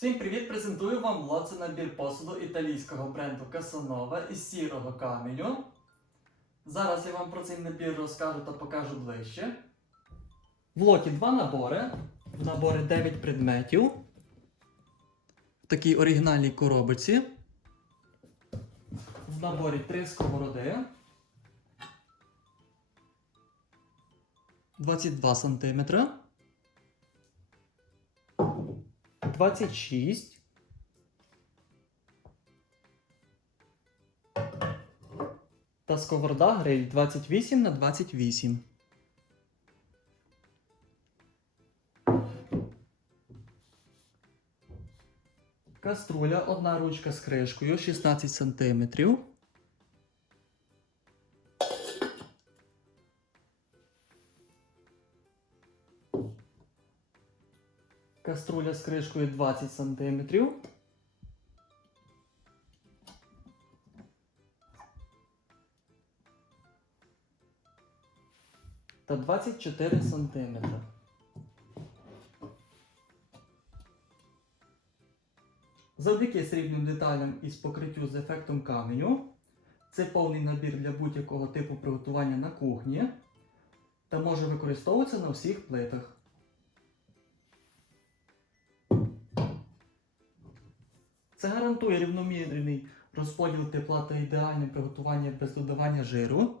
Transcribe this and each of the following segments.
Всім привіт! Презентую вам лоце набір посуду італійського бренду Casanova із сірого каменю. Зараз я вам про цей набір розкажу та покажу ближче. В лоті два набори. В наборі 9 предметів. В такій оригінальній коробочці. В наборі 3 сковороди. 22 сантиметри. 26. Та сковорода гриль 28 на 28. Каструля, одна ручка з кришкою 16 см. Каструля з кришкою 20 см. Та 24 см. Завдяки срібним деталям із покриттю з ефектом каменю. Це повний набір для будь-якого типу приготування на кухні та може використовуватися на всіх плитах. Це гарантує рівномірний розподіл тепла та ідеальне приготування без додавання жиру.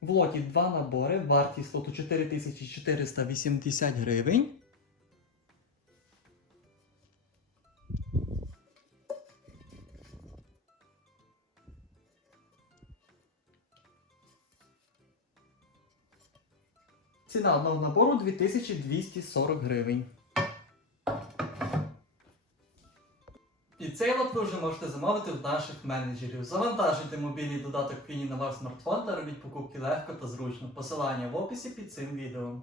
В лоті два набори, вартість лоту 4480 гривень. Ціна одного набору 2240 гривень. І цей лот ви вже можете замовити в наших менеджерів. Завантажуйте мобільний додаток Фіні на ваш смартфон та робіть покупки легко та зручно. Посилання в описі під цим відео.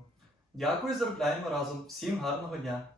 Дякую, заробляємо разом. Всім гарного дня!